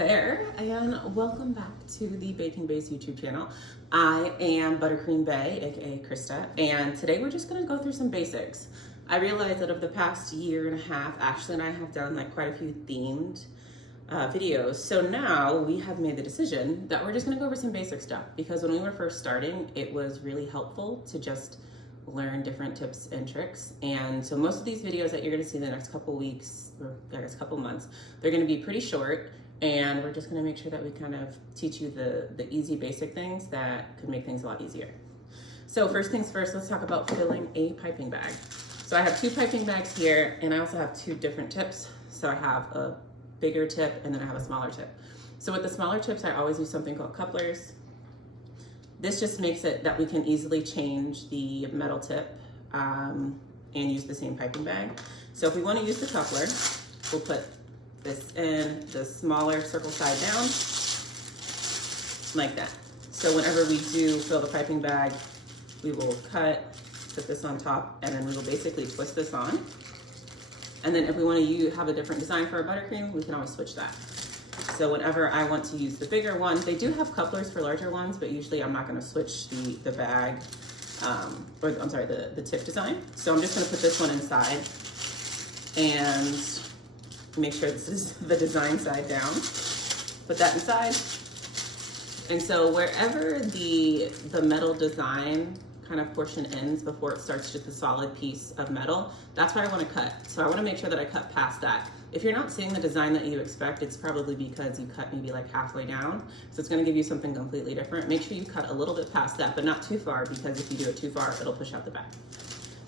there, and welcome back to the Baking Baes YouTube channel. I am Buttercream Bae, aka Krista, and today we're just gonna go through some basics. I realized that over the past year and a half, Ashley and I have done like quite a few themed videos. So now we have made the decision that we're just gonna go over some basic stuff, because when we were first starting, it was really helpful to just learn different tips and tricks. And so most of these videos that you're gonna see in the next couple weeks, or I guess couple months, they're gonna be pretty short, and we're just gonna make sure that we kind of teach you the easy basic things that could make things a lot easier. So first things first, let's talk about filling a piping bag. So I have two piping bags here, and I also have two different tips. So I have a bigger tip, and then I have a smaller tip. So with the smaller tips, I always use something called couplers. This just makes it that we can easily change the metal tip and use the same piping bag. So if we want to use the coupler, we'll put this in the smaller circle side down, like that. So whenever we do fill the piping bag, we will cut, put this on top, and then we will basically twist this on. And then if we want to have a different design for our buttercream, we can always switch that. So whenever I want to use the bigger one, they do have couplers for larger ones, but usually I'm not going to switch the bag, or I'm sorry, the tip design. So I'm just going to put this one inside and make sure this is the design side down. Put that inside. And so wherever the metal design kind of portion ends before it starts just a solid piece of metal, that's where I want to cut. So I want to make sure that I cut past that. If you're not seeing the design that you expect, it's probably because you cut maybe like halfway down. So it's going to give you something completely different. Make sure you cut a little bit past that, but not too far, because if you do it too far, it'll push out the bag.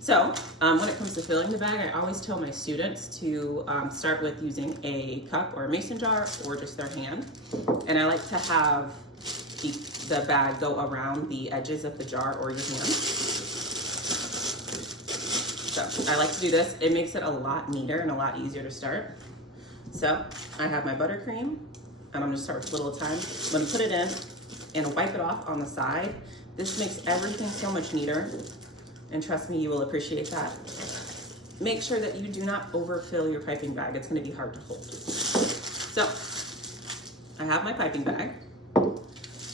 So when it comes to filling the bag, I always tell my students to start with using a cup or a mason jar or just their hand. And I like to have the bag go around the edges of the jar or your hand. So I like to do this. It makes it a lot neater and a lot easier to start. So I have my buttercream, and I'm gonna start with a little time. I'm gonna put it in and wipe it off on the side. This makes everything so much neater, and trust me, you will appreciate that. Make sure that you do not overfill your piping bag. It's gonna be hard to hold. So I have my piping bag,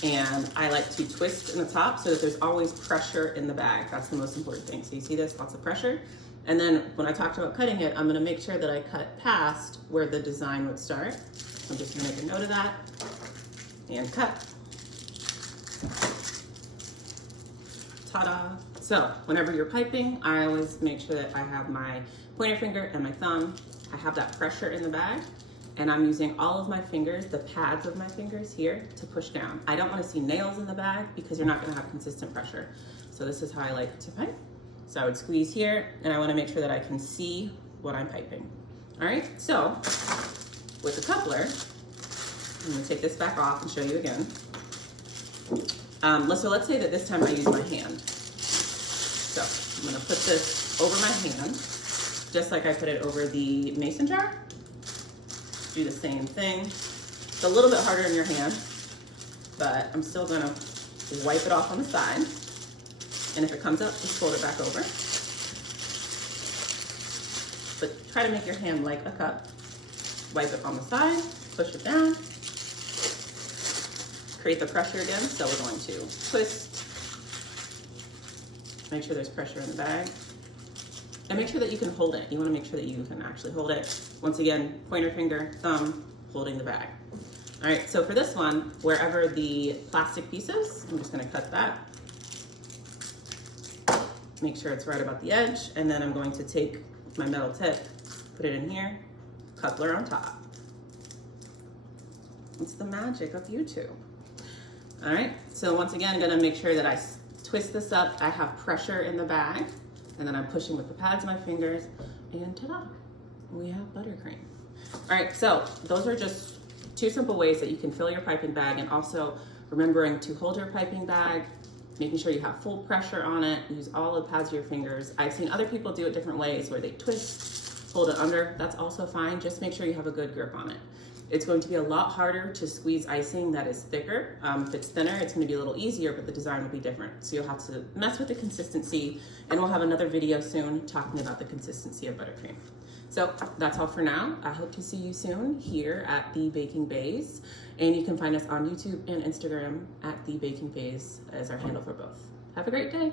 and I like to twist in the top so that there's always pressure in the bag. That's the most important thing. So you see this, lots of pressure. And then when I talked about cutting it, I'm gonna make sure that I cut past where the design would start. So I'm just gonna make a note of that and cut. Ta-da. So whenever you're piping, I always make sure that I have my pointer finger and my thumb. I have that pressure in the bag, and I'm using all of my fingers, the pads of my fingers here, to push down. I don't want to see nails in the bag because you're not going to have consistent pressure. So this is how I like to pipe. So I would squeeze here, and I want to make sure that I can see what I'm piping. All right, so with the coupler, I'm going to take this back off and show you again. So let's say that this time I use my hand. So I'm going to put this over my hand, just like I put it over the mason jar. Do the same thing. It's a little bit harder in your hand, but I'm still gonna wipe it off on the side. And if it comes up, just fold it back over. But try to make your hand like a cup. Wipe it on the side, push it down. Create the pressure again, so we're going to twist. Make sure there's pressure in the bag. And make sure that you can hold it. You want to make sure that you can actually hold it. Once again, pointer finger, thumb, holding the bag. All right, so for this one, wherever the plastic piece is, I'm just going to cut that. Make sure it's right about the edge, and then I'm going to take my metal tip, put it in here, coupler on top. It's the magic of YouTube. All right, so once again, I'm going to make sure that I twist this up. I have pressure in the bag. And then I'm pushing with the pads of my fingers, and ta-da, we have buttercream. All right, so those are just two simple ways that you can fill your piping bag, and also remembering to hold your piping bag, making sure you have full pressure on it, use all the pads of your fingers. I've seen other people do it different ways, where they twist, hold it under. That's also fine. Just make sure you have a good grip on it. It's going to be a lot harder to squeeze icing that is thicker. If it's thinner, it's going to be a little easier, but the design will be different. So you'll have to mess with the consistency, and we'll have another video soon talking about the consistency of buttercream. So that's all for now. I hope to see you soon here at The Baking Baes, and you can find us on YouTube and Instagram at The Baking Baes as our handle for both. Have a great day.